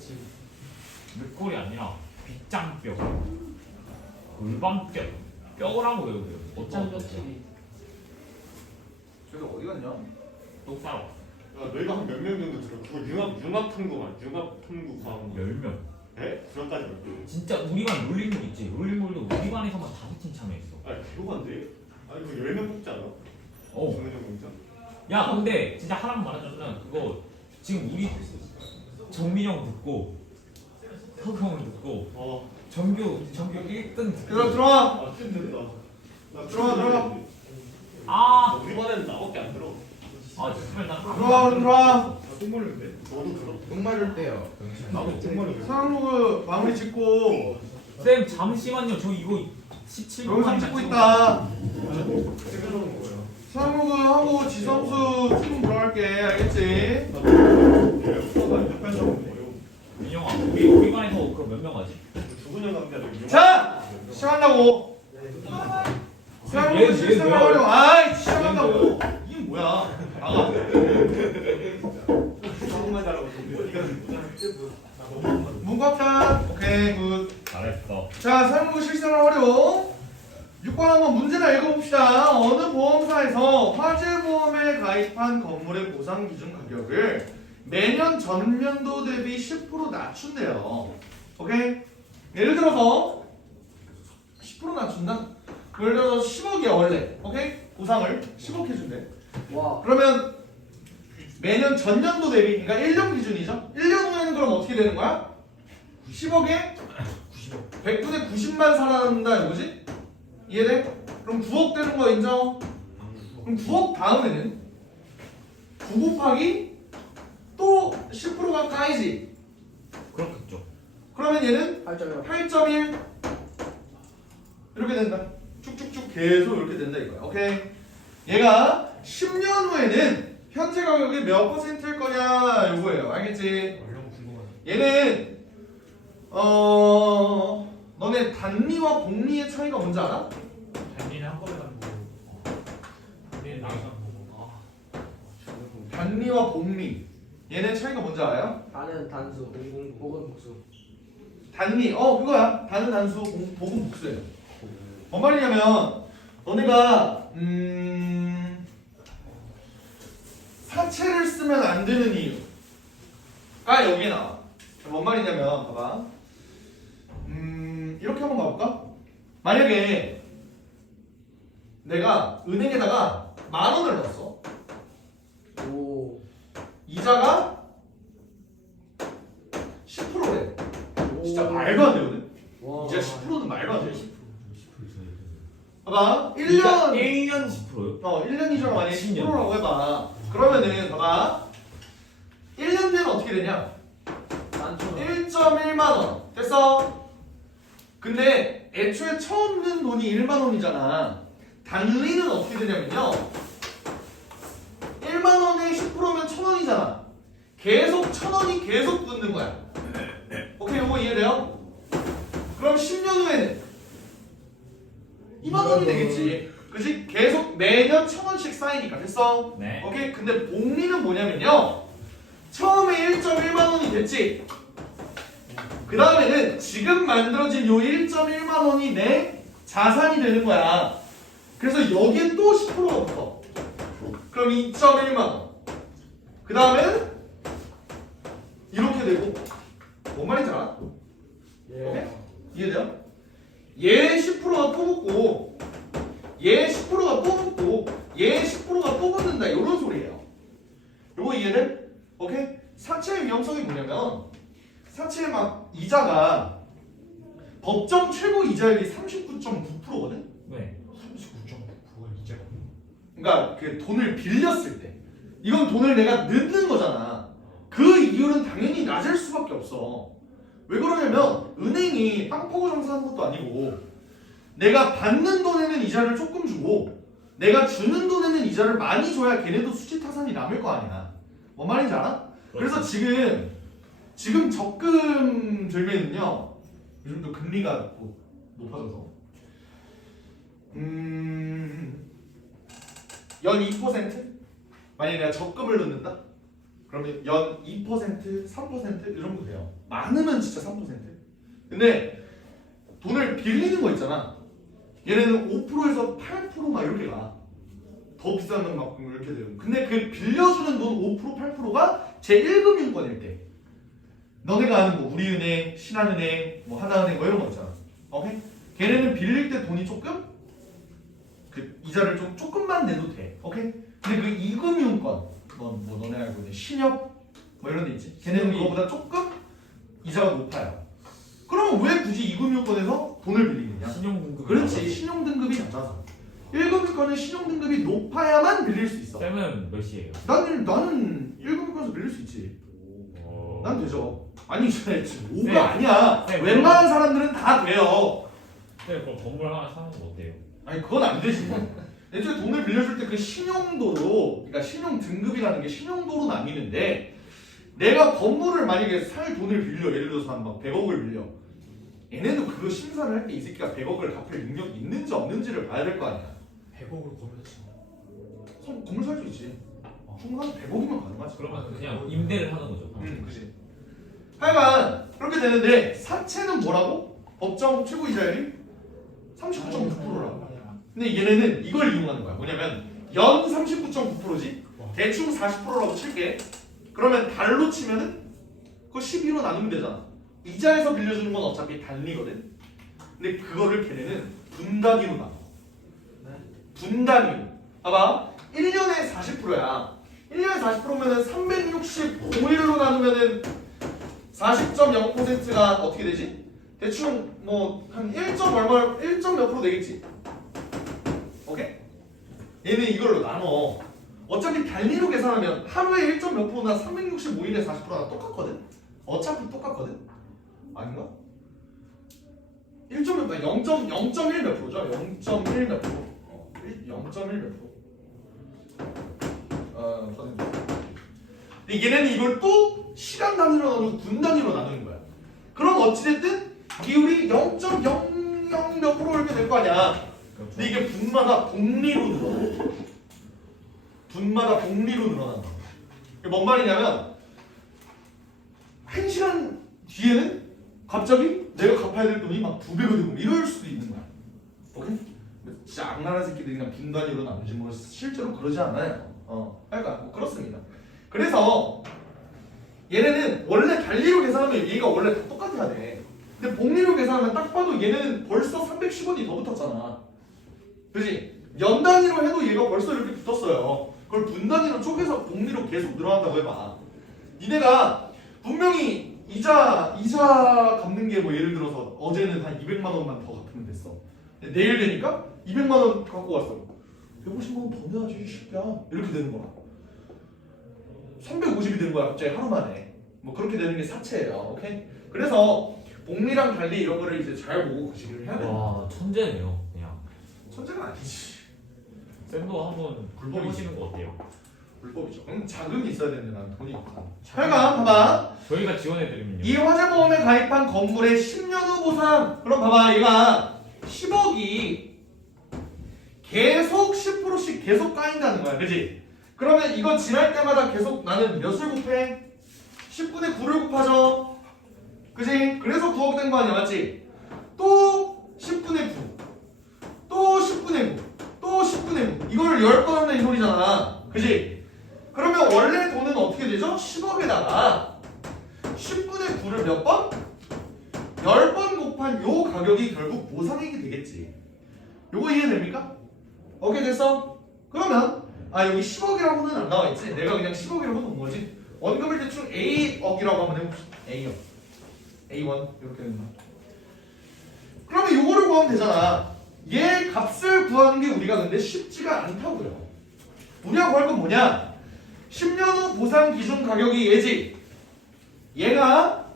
그렇지. 맥콜이 아니라 빗장뼈, 골반뼈, 뼈라고 외우세요. 빗장뼈치기. 쟤들 어디 갔냐? 똑바로 야, 너희가 한 몇 명 정도 들어? 그거 융합 탐구 과학 10명. 에? 그런까지 몇 명? 진짜 우리 반 롤링몰 있지? 롤링몰도 우리 반에서만 5팀 참여했어. 아니 개호반데? 아니 그 10명 뽑지 않아? 어. 정해정 공짜? 야 근데 진짜 하나만 말하자면 그거 지금 우리 정민형 듣고 서경을 듣고 정규 1등 듣고 얘들아 들어와. 아 힘들다. 나 들어와. 아! 우리 반에는 나밖에 안 들어. 아 정말 난 들어와. 똥 마른데? 너도 들어? 똥 마를 때요. 나도 똥 마르게. 상록을 마무리 짓고 쌤 잠시만요 저 이거 17분 영상 찍고 있다. 생각하는 거야. 상록을 하고 지성수 팀 들어갈게. 알겠지? 민영아 우리 반에서 그럼 몇 명 하지? 두분형 남자들. 자 시작한다고. 상록을 실습을 하려고. 아이 시작한다고. 이게 뭐야? 나가. 정말 잘하고 네가 문과자. 오케이 굿. 잘했어. 자, 사용구 실생활 활용 6번 한번 문제나 읽어봅시다. 어느 보험사에서 화재보험에 가입한 건물의 보상 기준 가격을 매년 전년도 대비 10% 낮춘대요. 오케이? 예를 들어서 10% 낮춘다? 예를 들어서 10억이야 원래. 오케이? 보상을 10억 해준대. 와. 그러면 매년 전년도 대비, 그러니까 1년 기준이죠? 1년 후에는 그럼 어떻게 되는 거야? 10억에 100분의 90만 살아난다 이거지? 이해돼? 그럼 9억 되는 거 인정? 그럼 9억 다음에는 9 곱하기 또 10%가 까이지. 그렇겠죠. 그러면 얘는 8.1. 8.1 이렇게 된다. 쭉쭉쭉 계속 이렇게 된다 이거야. 오케이. 얘가 10년 후에는 현재 가격이 몇 퍼센트일 거냐 요거예요. 알겠지? 얘는 너네 단리와 복리의 차이가 뭔지 알아? 단리는 한꺼번에 가는 거고 단리는 나가는 거고. 단리와 복리 얘네 차이가 뭔지 알아요? 단은 단수, 복은 복수. 단리 그거야. 단은 단수, 복은 복수예요. 뭔 말이냐면 너네가 사채를 쓰면 안 되는 이유가 여기에 나와. 뭔 말이냐면 봐봐. 이렇게 한번 가볼까? 만약에 내가 은행에다가 10,000원을 넣었어. 오. 이자가 10%래. 진짜 오. 말도 안 되거든. 와. 이자 10%는 말도 안 돼. 봐봐. 1년 1년 10%요? 1년 이자가 만약에 10년. 10%라고 해봐. 그러면은 봐봐. 1년 뒤에는 어떻게 되냐? 1.1만 원. 됐어? 근데 애초에 처음 든 돈이 1만 원이잖아. 단리는 어떻게 되냐면요. 1만 원에 10%면 1,000원이잖아. 계속 1,000원이 계속 붙는 거야. 오케이, 요거 이해돼요? 그럼 10년 후에는 2만 원이 되겠지. 그치? 계속 매년 1,000원씩 쌓이니까. 됐어? 네. 오케이. 근데 복리는 뭐냐면요. 처음에 1.1만 원이 됐지. 그 다음에는 지금 만들어진 요 1.1만 원이 내 자산이 되는 거야. 그래서 여기에 또 10%가 붙어. 그럼 2.1만 원. 그 다음에는 이렇게 되고. 뭔 말인지 알아? 오케이? 이해돼요? 얘 10%가 또 붙고 얘 10%가 또 붙고 얘 10%가 또 붙는다. 이런 소리예요. 요거 이해돼? 오케이? 사채의 위험성이 뭐냐면 사채의 막 이자가 법정 최고 이자율이 39.9%거든? 네. 39.9%가 이자가. 그러니까 그 돈을 빌렸을 때 이건 돈을 내가 넣는 거잖아. 그 이율은 당연히 낮을 수밖에 없어. 왜 그러냐면 은행이 땅 파고 장사하는 것도 아니고 내가 받는 돈에는 이자를 조금 주고 내가 주는 돈에는 이자를 많이 줘야 걔네도 수지타산이 남을 거 아니야. 뭔 말인지 알아? 그래서 지금 적금 들면은요 요즘도 금리가 높아져서 연 2% 만약에 내가 적금을 넣는다? 그러면 연 2%, 3% 이런 거 돼요. 많으면 진짜 3%. 근데 돈을 빌리는 거 있잖아. 얘네는 5%에서 8%막 이렇게 가. 더 비싸면 막 이렇게 돼요. 근데 그 빌려주는 돈 5%, 8%가 제1금융권일 때. 너네가 아는 뭐 우리은행, 신한은행, 뭐 하나은행 뭐 이런 거 있잖아. 오케이? 걔네는 빌릴 때 돈이 조금 그 이자를 좀 조금만 내도 돼. 오케이? 근데 그 이금융권 뭐 너네 알고 있는 신협 뭐 이런 데 있지. 걔네는 그거보다 조금 이자가 높아요. 그러면 왜 굳이 이금융권에서 돈을 빌리느냐? 신용등급. 그렇지. 신용등급이 낮아서. 1금융권은 신용등급이 높아야만 빌릴 수 있어. 쌤은 몇이에요? 나는 1금융권에서 빌릴 수 있지. 난 되죠. 아니 5가 네. 아니야. 네. 웬만한 사람들은 다 돼요. 쌤 그럼 건물 하나 사는 거 어때요? 아니 그건 안 되지. 애초에 돈을 빌려줄 때 그 신용도로, 그러니까 신용 등급이라는 게 신용도로 나뉘는데, 내가 건물을 만약에 살 돈을 빌려, 예를 들어서 한 막 100억을 빌려. 얘네도 그거 심사를 할 때 이 새끼가 100억을 갚을 능력이 있는지 없는지를 봐야 될 거 아니야. 100억을 거면서. 건물 살 수 있지. 중간 100억이면 가능하지. 그러면 그냥 임대를 하는 거죠. 그지. 하여간 그렇게 되는데 사채는 뭐라고? 법정 최고이자율이 39.9%라고. 근데 얘네는 이걸 이용하는 거야. 뭐냐면 연 39.9%지. 대충 40%라고 칠게. 그러면 달로 치면은 그거 12로 나누면 되잖아. 이자에서 빌려주는 건 어차피 단리거든. 근데 그거를 걔네는 분단위로 나눠. 분단위로. 봐봐. 1년에 40%야. 1년에 40%면은 365일로 나누면은 40.0%가 어떻게 되지? 대충 뭐 한 1점 몇 프로 되겠지? 오케이? 얘는 이걸로 나눠. 어차피 단위로 계산하면 하루에 1점 몇 프로나 365일에 40%나 똑같거든? 어차피 똑같거든? 아닌가? 1점 몇 프로, 0.1 몇 프로죠? 0.1 몇 프로. 0.1 몇 프로. 근데 얘네는 이걸 또 시간 단위로 나누고 분 단위로 나누는 거야. 그럼 어찌됐든 비율이 0.00 몇 프로 이렇게 될 거 아니야. 근데 이게 분마다 복리로 늘어나. 분마다 복리로 늘어난다. 이게 뭔 말이냐면 1시간 뒤에는 갑자기 내가 갚아야 될 돈이 막 2배가 되고 이럴 수도 있는 거야. 오케이? 진짜 악랄한 새끼들이 그냥 분 단위로 나누지 뭐 실제로 그러지 않아요. 그러니까 뭐 그렇습니다. 그래서 얘네는 원래 달리로 계산하면 얘가 원래 다 똑같아야 돼. 근데 복리로 계산하면 딱 봐도 얘는 벌써 310원이 더 붙었잖아. 그지? 연 단위로 해도 얘가 벌써 이렇게 붙었어요. 그걸 분 단위로 쪼개서 복리로 계속 늘어난다고 해봐. 니네가 분명히 이자 갚는 게 뭐 예를 들어서 어제는 한 200만 원만 더 갚으면 됐어. 내일 되니까 200만 원 갖고 왔어. 150만 원 더 내야지 이 새끼야. 이렇게 되는 거야. 350이 되는 거야 갑자기 하루 만에. 뭐 그렇게 되는 게 사채예요. 오케이? 그래서 복리랑 달리 이런 거를 이제 잘 보고 구식을 해야 돼. 와 천재네요. 그냥 천재가 아니지. 쌤도 한번 해보시는 거 어때요? 불법이죠. 자금이 있어야 되는데 난 돈이 없다. 하여간 봐봐. 저희가 지원해드리면요. 이 화재보험에 가입한 건물의 10년 후 보상. 그럼 봐봐 얘가 10억이 계속 10%씩 계속 까인다는 거야. 그지? 그러면 이거 지날 때마다 계속 나는 몇을 곱해? 10분의 9를 곱하죠. 그지? 그래서 9억 된 거 아니야 맞지? 또 10분의 9 또 10분의 9 또 10분의 9 이걸 10번 한다 이 소리잖아. 그지? 그러면 원래 돈은 어떻게 되죠? 10억에다가 10분의 9를 몇 번? 10번 곱한 요 가격이 결국 보상액이 되겠지. 요거 이해됩니까? 오케이 됐어? 그러면 여기 10억이라고는 안 나와있지? 내가 그냥 10억이라고 놓은 거지. 원금을 대충 A억이라고 한번 해봅시다. A억 A1 이렇게 되는 거야. 그러면 요거를 구하면 되잖아. 얘 값을 구하는 게 우리가 근데 쉽지가 않다고요. 우리가 구할 건 뭐냐? 10년 후 보상 기준 가격이 얘지. 얘가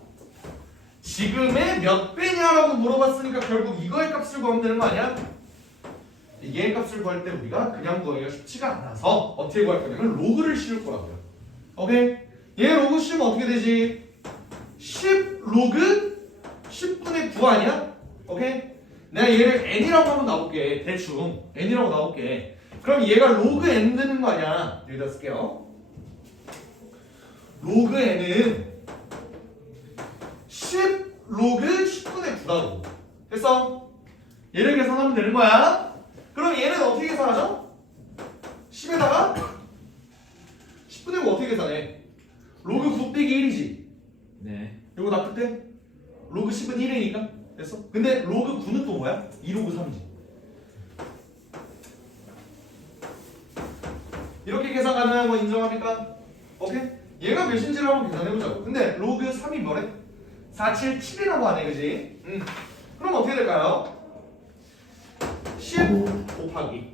지금의 몇 배냐라고 물어봤으니까 결국 이거의 값을 구하면 되는 거 아니야? 얘의 값을 구할 때 우리가 그냥 구하기가 쉽지가 않아서 어떻게 구할 거냐면 로그를 씌울 거라고요. 오케이? 얘 로그 씌우면 어떻게 되지? 10 로그 10분의 9 아니야? 오케이? 내가 얘를 n이라고 한번 나올게. 대충 n이라고 나올게. 그럼 얘가 로그 n 되는 거 아니야? 여기다 쓸게요. 로그 n은 10 로그 10분의 9라고 됐어? 얘를 계산하면 되는 거야. 그럼 얘는 어떻게 계산하죠? 10에다가 10분의 9 어떻게 계산해? 로그 9 빼기 1이지. 네. 이거 납득 돼? 로그 10은 1이니까 됐어? 근데 로그 9는 또 뭐야? 2로그 3이지. 이렇게 계산 가능한 거 인정합니까? 오케이? 얘가 몇인지를 한번 계산해보자고. 근데 로그 3이 뭐래? 477이라고 하네, 그지? 그럼 어떻게 될까요? 10 곱하기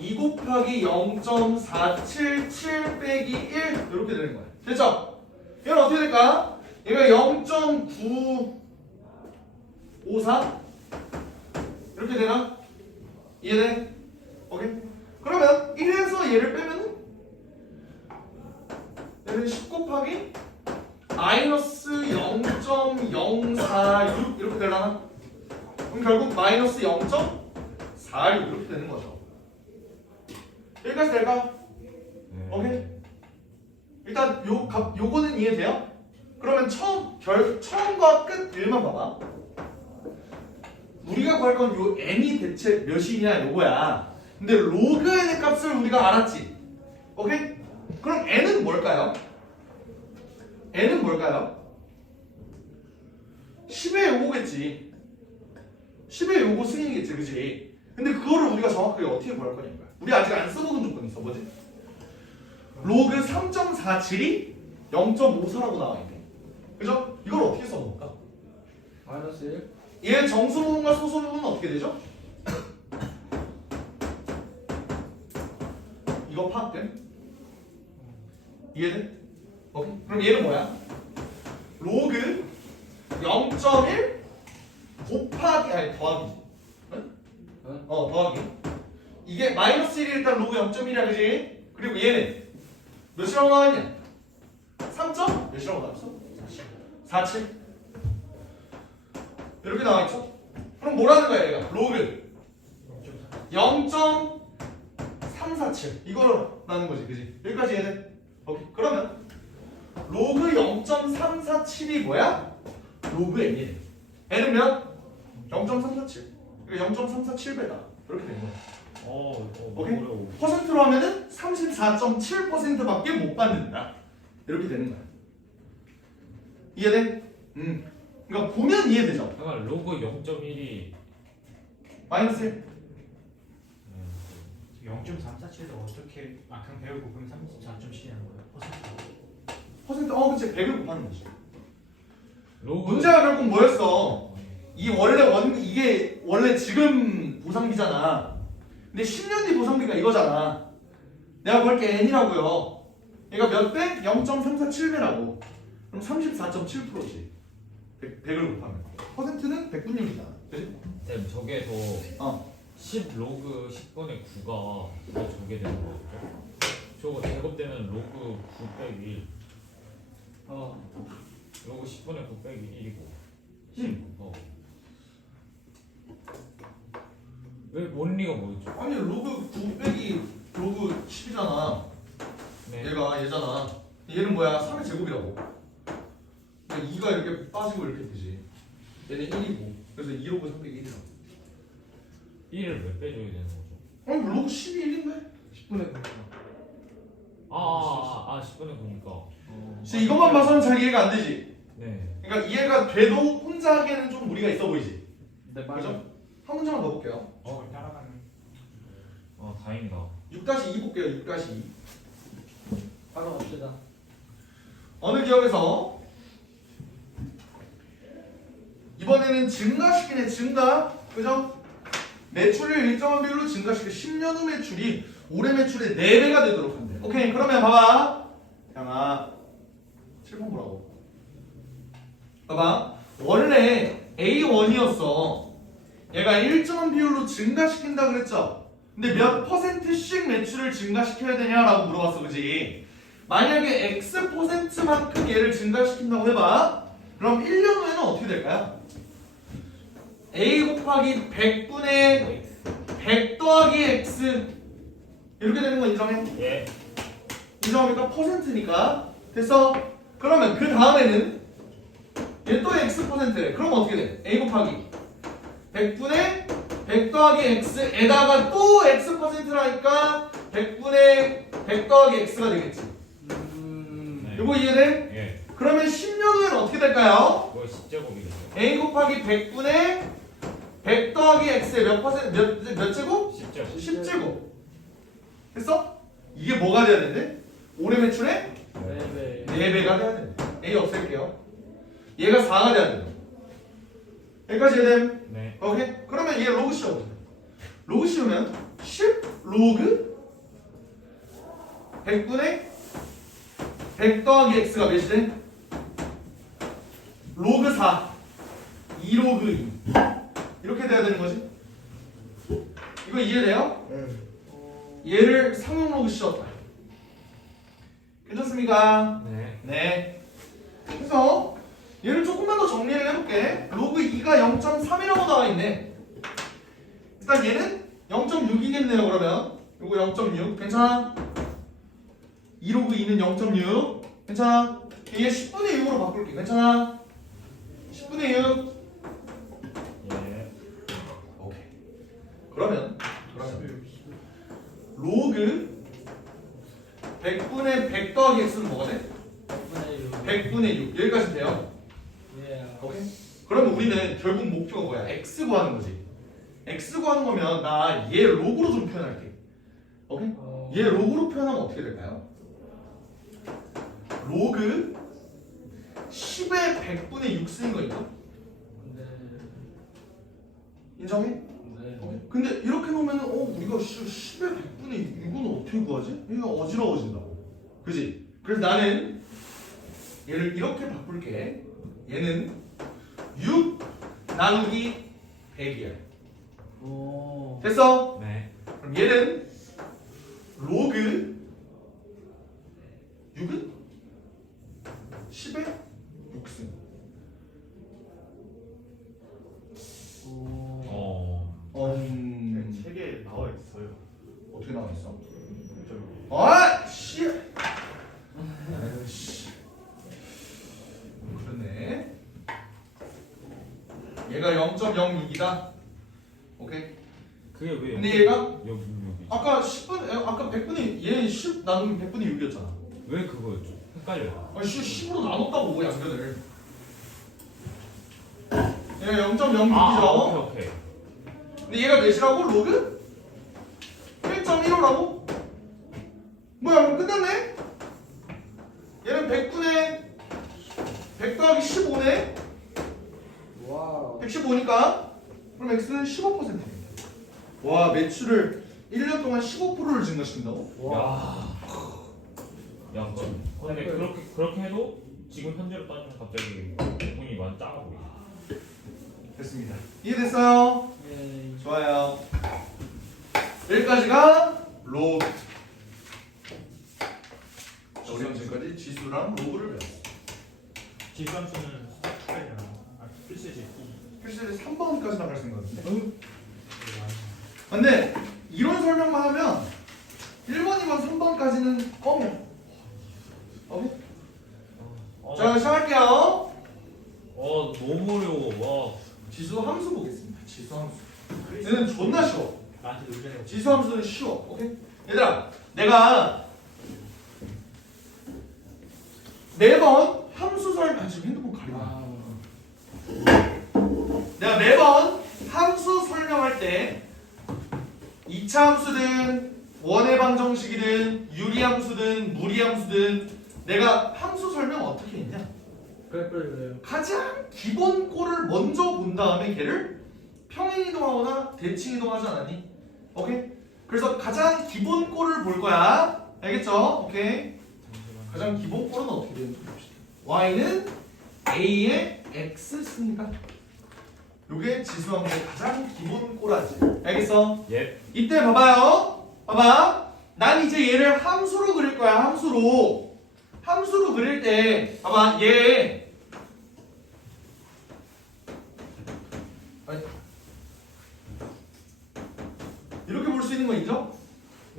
2 곱하기 0.477 빼기 1 이렇게 되는 거야. 됐죠? 얘는 어떻게 될까? 얘가 0.954 이렇게 되나? 이해돼? 오케이? 그러면 1에서 얘를 빼면은 얘는 10 곱하기 마이너스 0.046 이렇게 되려나? 그럼 결국 마이너스 0.46 이렇게 되는 거죠. 여기까지 될까? 네. 오케이? 일단 요거는 이해돼요? 그러면 처음과 끝 일만 봐봐. 우리가 구할 건 요 n이 대체 몇이냐 요거야. 근데 로그 n의 값을 우리가 알았지. 오케이? 그럼 n은 뭘까요? n은 뭘까요? 10의 요거겠지. 10의 요거 승인이겠지, 그지? 근데 그거를 우리가 정확하게 어떻게 구할 거냐고요. 우리 아직 안 써먹은 조건이 있어. 뭐지? 로그 3.47이 0.54라고 나와있네. 그죠? 이걸 어떻게 써먹을까? 마이너스 1. 얘 정수 부분과 소수 부분은 어떻게 되죠? 이거 파악돼? 이해돼? 오케이. 그럼 얘는 뭐야? 로그 0.1 곱하기 아니 더하기. 응? 응? 더하기. 이게 마이너스 1이 일단 로그 0.1이야, 그지? 그리고 얘는 몇이라고 나와있냐? 3점? 몇이라고 나왔어? 47. 이렇게 나와있죠? 그럼 뭐라는 거야, 얘가? 로그 0.347 이거라는 거지, 그지? 여기까지 얘는 오케이. 그러면 로그 0.347이 뭐야? 로그 n이래. n은 몇? 0.347. 그러니까 0.347배다. 이렇게 되는 거야. 오케이? 어려워. 퍼센트로 하면은 34.7%밖에 못 받는다. 이렇게 되는 거야. 이해돼? 그러니까 보면 이해되죠? 잠깐 로그 0.1이 마이너스 1. 0.347을 어떻게 그냥 배우고 그럼 34.7이라는 거예요? 퍼센트 그치 100을 곱하는 거지. 로그 문제가 결국 뭐였어? 이게 원래 지금 보상비잖아. 근데 10년 뒤 보상비가 이거잖아. 내가 볼 게 n이라고요. 얘가 몇 배? 0.347배라고. 그럼 34.7%지. 100을 곱하면. 퍼센트는 100분율이잖아. 그치? 쌤 저게서 10 로그 10분의 9가 저게 되는 거죠? 저거 제곱되면 로그 9 빼기 1 로그 10분의 9 빼기 1이고 10 왜 원리가 뭐였죠? 아니 로그 9 빼기 로그 10이잖아. 네. 얘잖아. 얘는 뭐야? 3의 제곱이라고. 그러니까 2가 이렇게 빠지고 이렇게 되지. 얘는 1이고. 그래서 2로그 3 빼기 1이라고. 1을 왜 빼줘야 되는 거죠? 아니 로그 10이 1인데? 10분의 9. 10분의 9니까 진짜 이것만 봐서는 잘 이해가 안 되지. 네. 그러니까 이해가 돼도 혼자 하기에는 좀 무리가 있어 보이지. 네, 그죠? 한 문제만 더 볼게요. 저걸 따라가는 다행이다. 6-2 볼게요. 6-2. 바로 갑시다. 어느 기업에서 이번에는 증가시키네. 증가. 그죠? 매출을 일정한 비율로 증가시켜 10년 후 매출이 올해 매출의 4배가 되도록 한대. 오케이. 그러면 봐봐. 양아 7번 보라고. 봐봐. 원래 A1이었어. 얘가 일정한 비율로 증가시킨다 그랬죠? 근데 몇 퍼센트씩 매출을 증가시켜야 되냐라고 물어봤어. 그지? 만약에 X%만큼 얘를 증가시킨다고 해봐. 그럼 1년 후에는 어떻게 될까요? A 곱하기 100분의 100 더하기 X 이렇게 되는 거 인정해? 예. 인정합니까? 퍼센트니까. 됐어? 그러면 그 다음에는 얘 또 x%래. 그럼 어떻게 돼? a 곱하기 100분의 100 더하기 x에다가 또 x%라니까 100분의 100 더하기 x가 되겠지. 네. 이거 이해돼? 예. 그러면 10년 후에는 어떻게 될까요? 그거 10제곱이겠죠. a 곱하기 100분의 100 더하기 x의 몇 퍼센트, 몇 제곱? 10제곱. 10제곱. 됐어? 이게 뭐가 돼야 되는데? 올해 매출의 네네. 4배가 돼야 된다. A 없앨게요. 얘가 4가 돼야 된다. 여기까지 이해됨? 네. 오케이? 그러면 얘 로그 씌워보자. 로그 씌우면 10 로그 100분의 100 더하기 x가 몇이 돼? 로그 4 2 로그 2 이렇게 돼야 되는 거지? 이거 이해돼요? 얘를 상용 로그 씌웠다. 괜찮습니까? 네. 네. 그래서 얘를 조금만 더 정리를 해볼게. 로그 2가 0.3이라고 나와 있네. 일단 얘는 0.6이겠네요. 그러면 요거 0.6 괜찮아? 2 로그 2는 0.6 괜찮아? 얘 10분의 6으로 바꿀게. 괜찮아? 10분의 6 예. 오케이. 그러면 로그 100분의 100 더하기 x는 뭐가 돼? 100분의 6 여기까지 돼요. 예. 오케이? 그러면 우리는 결국 목표가 뭐야? x 구하는 거지. x 구하는 거면 나 얘 로그로 좀 표현할게. 오케이? 얘 로그로 표현하면 어떻게 될까요? 로그 10의 100분의 6 쓰인 거 있나? 네. 인정해? 네. 오케이? 근데 이렇게 놓으면은 우리가 10의 100분의 6은 어떻게 구하지? 얘가 어지러워진다고. 그지? 그래서 나는 얘를 이렇게 바꿀게. 얘는 6 나누기 100이야. 오. 됐어? 네. 그럼 얘는 로그 6은 10의 6승. 오. 책에 나와 있어요. 어떻게 나와 있어? 저기. 아, 씨. 아이씨. 그렇네. 얘가 0.06이다. 오케이. 그게 왜? 근데 얘가 여기. 아까 10분, 아까 100분의 얘 10 나누면 100분의 6이었잖아. 왜 그거였죠? 헷갈려요. 아, 10으로 나눴다고 양변을. 얘가 0.06이죠. 오케이. 근데 얘가 몇이라고? 로그? 1.15라고? 뭐야 그럼 끝났네? 얘는 100분의 100 더하기 15네? 와. 115니까 그럼 x는 15%입니다. 와 매출을 1년 동안 15%를 증가시킨다고? 와. 야, 근데 그렇게 해도 지금 현재로 따지면 갑자기 돈이 많이 작아 보여. 됐습니다. 이해됐어요? 예. 좋아요. 여기까지가 로그. 자, 우리는 지금까지 지수랑 로그를 배웠어. 지수함수는 수학이잖아. 필수지. 필수에 3번까지 나갈 생각인데. 근데 이런 설명만 하면 1번, 2번, 3번까지는 껌이야. 오케이? 자, 시작할게요. 너무 어려워. 와. 지수 함수 보겠습니다. 지수 함수. 얘는 존나 쉬워. 나한테 의견해. 지수 함수는 쉬워. 오케이? 얘들아, 내가 매번 함수 설명. 지금 핸드폰 가리고. 내가 매번 함수 설명할 때 2차 함수든 원의 방정식이든 유리함수든 무리함수든 내가 함수 설명 어떻게 했냐? 그래요. 가장 기본 꼴을 먼저 본 다음에 걔를 평행이동하거나 대칭이동하지 않았니? 오케이? 그래서 가장 기본 꼴을 볼 거야. 알겠죠? 오케이? 가장 기본 꼴은 어떻게 되는지 봅시다. y는 a의 x승이다. 요게 지수함수의 가장 기본 꼴하지. 알겠어? 예. 이때 봐봐요. 봐봐. 난 이제 얘를 함수로 그릴 거야. 함수로. 함수로 그릴 때 봐봐. 얘 이렇게 볼 수 있는 거 있죠?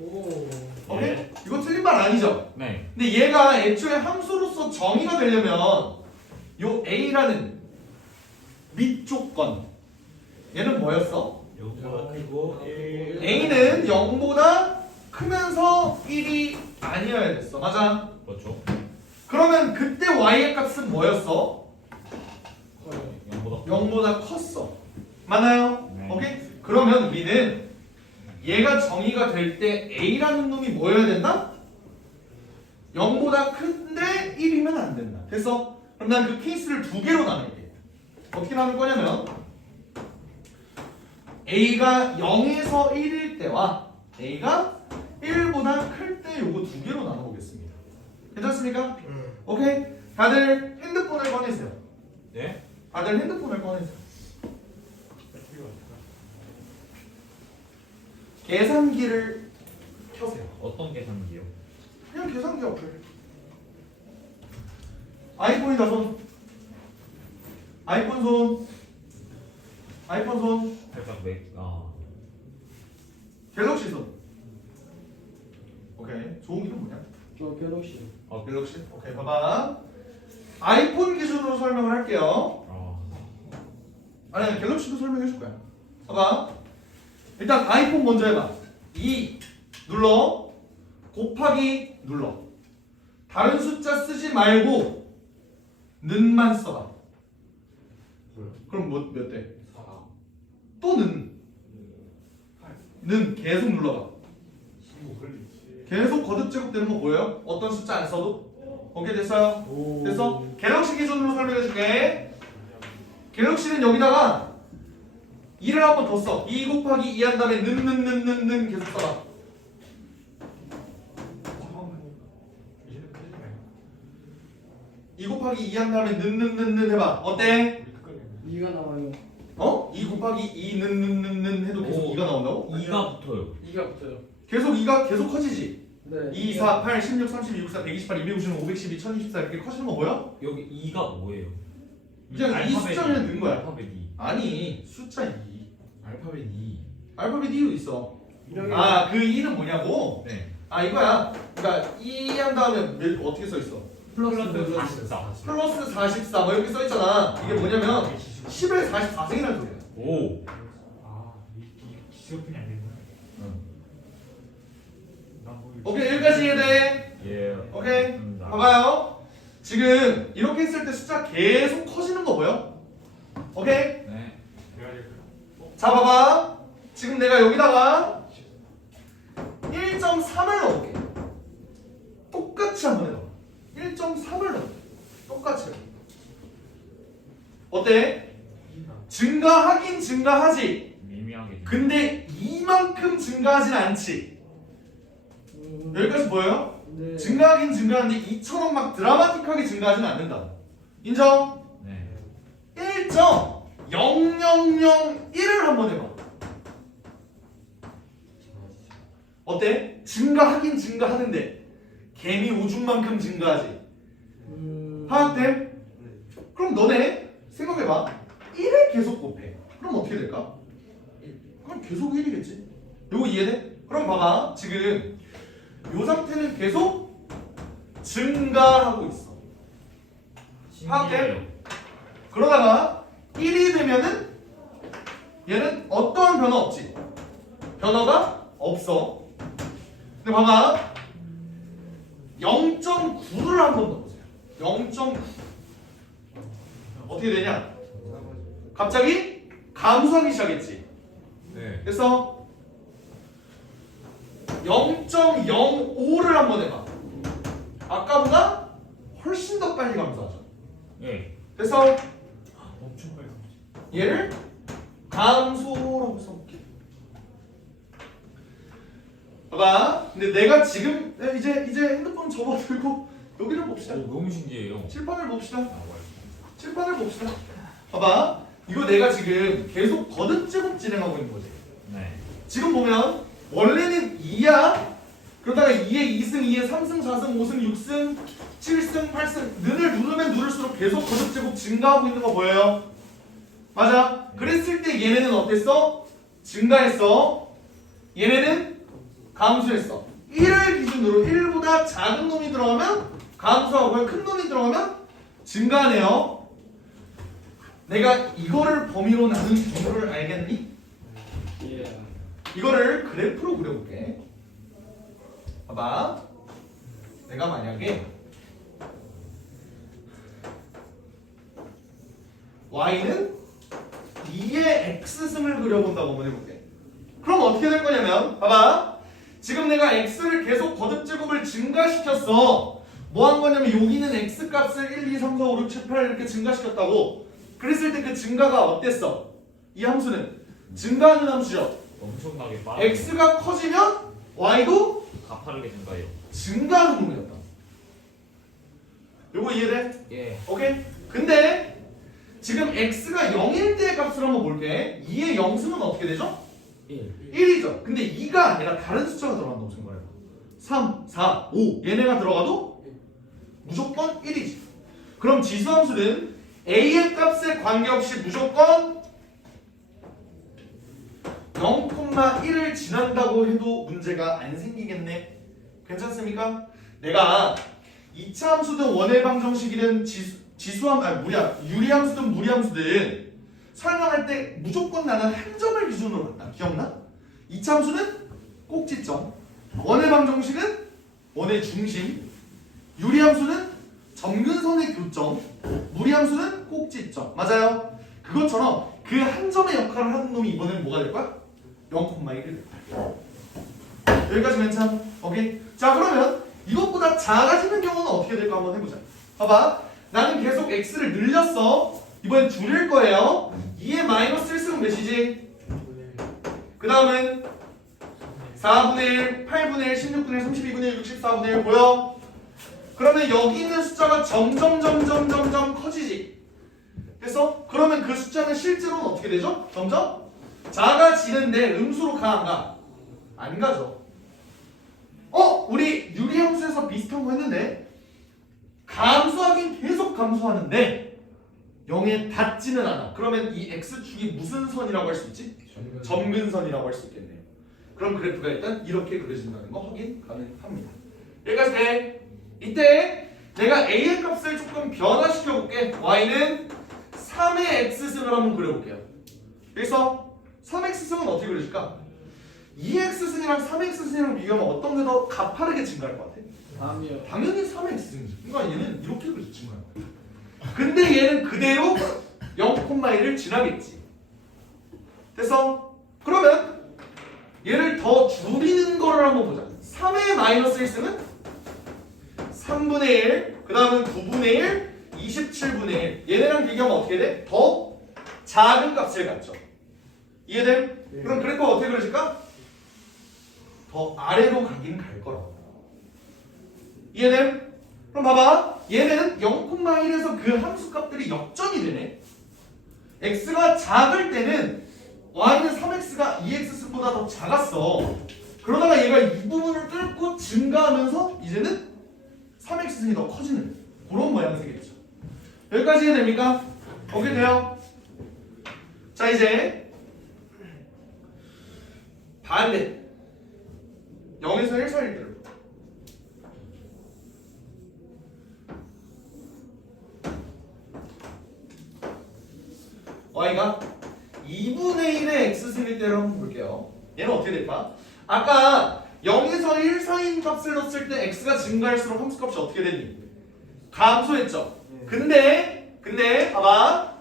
오. 오케이? 이거 틀린 말 아니죠? 네. 근데 얘가 애초에 함수로서 정의가 되려면 요 A라는 밑조건 얘는 뭐였어? 요거 이거 A는 0보다 크면서 1이 아니어야 됐어. 맞아? 그렇죠. 그러면 그때 Y의 값은 뭐였어? 0보다 0보다 컸어. 맞나요? 네. 오케이? 그러면 우리는 얘가 정의가 될 때 A라는 놈이 뭐여야 된다? 0보다 큰데 1이면 안 된다. 됐어? 그럼 난 그 케이스를 두 개로 나눌게. 어떻게 나눌 거냐면 A가 0에서 1일 때와 A가 1보다 클 때 요거 두 개로 나눠보겠습니다. 괜찮습니까? 오케이? 다들 핸드폰을 꺼내세요. 네? 다들 핸드폰을 꺼내세요. 계산기를 켜세요. 어떤 계산기요? 그냥 계산기 어플. 아이폰이다 손. 아이폰 손. 아이폰 손. 살짝 갤럭시 손. 오케이. 좋은 기능 뭐냐? 저 갤럭시. 갤럭시. 오케이. 봐봐. 아이폰 기준으로 설명을 할게요. 아니 갤럭시도 설명해 줄 거야. 봐봐. 일단 아이폰 먼저 해봐. 2 눌러. 곱하기 눌러. 다른 숫자 쓰지 말고 는만 써봐. 그럼 몇 대? 또 는. 는 계속 눌러봐. 계속 거듭제곱 되는 거 보여요? 어떤 숫자 안 써도? 오케이 됐어요? 됐어? 갤럭시 기준으로 설명해 줄게. 갤럭시는 여기다가 2를 한 번 더 써. 2 곱하기 2 한 다음에 는 계속 써라. 2 곱하기 2 한 다음에 는 해봐. 어때? 2가 나와요. 어? 2 곱하기 2 는 해도 계속 오. 2가 나온다고? 2가 붙어요. 2가 붙어요. 계속 2가 계속 커지지? 네. 2, 4, 8, 16, 32, 64, 128, 255, 512, 1024 이렇게 커지는 거 보여? 여기 2가 뭐예요? 그냥 이 숫자를 넣은 거야. 알파벳 2. 아니 숫자 2. 알파벳 2. 알파벳 2도 있어. 이렇게 아 그 2는 뭐냐고? 네. 아 이거야. 그러니까 2 한 다음에 어떻게 써 있어? 플러스 44. 플러스 44 뭐 이렇게 써 있잖아. 이게 뭐냐면 10을 44승이라는 소리야. 오. 이 기술품이 안 되구나. 오케이 여기까지 이해돼? 예. 오케이. 알겠습니다. 봐봐요. 지금 이렇게 했을 때 숫자 계속 커지는 거 보여? 오케이? 네. 자 봐봐. 지금 내가 여기다가 1.3을 넣을게. 똑같이 한번 해봐. 1.3을 넣을게. 똑같이. 어때? 증가하긴 증가하지. 미미하게. 근데 이만큼 증가하진 않지. 여기까지 보여요? 네. 증가하긴 증가하는데 이처럼 막 드라마틱하게 증가하진 않는다. 인정? 네. 1.0001을 한번 해봐. 어때? 증가하긴 증가하는데 개미 오줌만큼 증가하지. 파악돼? 그럼 너네 생각해봐. 1을 계속 곱해. 그럼 어떻게 될까? 그럼 계속 1이겠지. 요거 이해돼? 그럼 봐봐. 지금 요 상태는 계속 증가하고 있어. 신기해요. 그러다가 1이 되면은 얘는 어떠한 변화 없지? 변화가 없어. 근데 봐봐. 0.9를 한번 넣어보세요. 0.9 어떻게 되냐? 갑자기 감소하기 시작했지. 네. 그래서 0.05를 한번 해봐. 아까보다 훨씬 더 빨리 감소하죠. 예. 그래서 엄청 빨리. 얘를 감소라고 써볼게. 봐봐. 근데 내가 지금 이제 핸드폰 접어들고 여기를 봅시다. 오, 너무 신기해요. 칠판을 봅시다. 아, 맞아요. 칠판을 봅시다. 봐봐. 이거 내가 지금 계속 거듭제곱 진행하고 있는 거지. 네. 지금 보면 원래는 2야. 그러다가 2에 2승, 2에 3승, 4승, 5승, 6승, 7승, 8승 는을 누르면 누를수록 계속 거듭제곱 증가하고 있는 거 보여요? 맞아? 그랬을 때 얘네는 어땠어? 증가했어. 얘네는 감소했어. 1을 기준으로 1보다 작은 놈이 들어가면 감소하고요. 큰 놈이 들어가면 증가하네요. 내가 이거를 범위로 나눈 이유를 알겠니? 예. 이거를 그래프로 그려볼게. 봐봐. 내가 만약에 y는 d의 x승을 그려본다고 한번 해볼게. 그럼 어떻게 될 거냐면 봐봐. 지금 내가 x를 계속 거듭제곱을 증가시켰어. 뭐 한 거냐면 여기는 x 값을 1, 2, 3, 4, 5, 6, 7, 8 이렇게 증가시켰다고. 그랬을 때 그 증가가 어땠어? 이 함수는 증가하는 함수죠. 엄청나게 빠르. x가 커지면 y도 가파르게 증가해요. 증가하는 놈이었다. 요거 이해돼? 예. 오케이? 근데 지금 x가 0일 때의 값을 한번 볼게. 2의 0승은 어떻게 되죠? 1. 1이죠. 근데 2가 아니라 다른 숫자가 들어간다고 생각해봐. 3, 4, 5 얘네가 들어가도 무조건 1이지. 그럼 지수함수는 a의 값에 관계없이 무조건 0,1을 지난다고 해도 문제가 안 생기겠네. 괜찮습니까? 내가 2차 함수든 원의 방정식이든 유리함수든 무리함수든 설명할 때 무조건 나는 한 점을 기준으로 봤다. 기억나? 2차 함수는 꼭지점, 원의 방정식은 원의 중심, 유리함수는 점근선의 교점, 무리함수는 꼭지점. 맞아요? 그것처럼 그 한 점의 역할을 하는 놈이 이번에는 뭐가 될 거야? 0,1이 될 거야. 여기까지 괜찮아? 오케이? 자, 그러면 이것보다 작아지는 경우는 어떻게 될까 한번 해보자. 봐봐. 나는 계속 x를 늘렸어. 이번엔 줄일 거예요. 2의 마이너스 1승은 몇이지? 그 다음은 4분의 1, 8분의 1, 16분의 1, 32분의 1, 64분의 1 보여? 그러면 여기 있는 숫자가 점점 커지지. 그래서 그러면 그 숫자는 실제로는 어떻게 되죠? 점점 작아지는데 음수로 가 안 가? 안 가죠. 우리 유리함수에서 비슷한 거 했는데 감소하긴 계속 감소하는데 0에 닿지는 않아. 그러면 이 x축이 무슨 선이라고 할 수 있지? 점근선이라고 할 수 있겠네요. 그럼 그래프가 일단 이렇게 그려진다는 거 확인 가능합니다. 여기까지 돼. 이때 내가 a의 값을 조금 변화시켜 볼게. y는 3의 x승을 한번 그려볼게요. 그래서 3x승은 어떻게 그려질까? 2x승이랑 3x승이랑 비교하면 어떤 게 더 가파르게 증가할 것 같아? 다음이요. 당연히 3x승이지. 그러니까 얘는 이렇게 그려서 증가할 거야. 근데 얘는 그대로 0,1을 지나겠지. 됐어? 그러면 얘를 더 줄이는 거를 한번 보자. 3의 마이너스 1승은 3분의 1, 그 다음은 9분의 1, 27분의 1. 얘네랑 비교하면 어떻게 돼? 더 작은 값을 갖죠. 이해돼? 네. 그럼 그래프가 어떻게 그려질까? 더 아래로 가긴 갈 거라고. 이해돼? 그럼 봐봐. 얘는 0,1에서 그 함수 값들이 역전이 되네. x가 작을 때는 y는 3x가 2x승보다 더 작았어. 그러다가 얘가 이 부분을 뚫고 증가하면서 이제는 3x승이 더 커지는 그런 모양새겠죠. 여기까지 이해됩니까? 오케이 돼요? 자, 이제 반대 0에서 1 사이일 때를 y가 2분의 1의 x승일 때를 한번 볼게요. 얘는 어떻게 될까? 아까 0에서 1 사이인 값을 넣었을 때 x가 증가할수록 함수값이 어떻게 되니? 감소했죠. 근데 봐봐.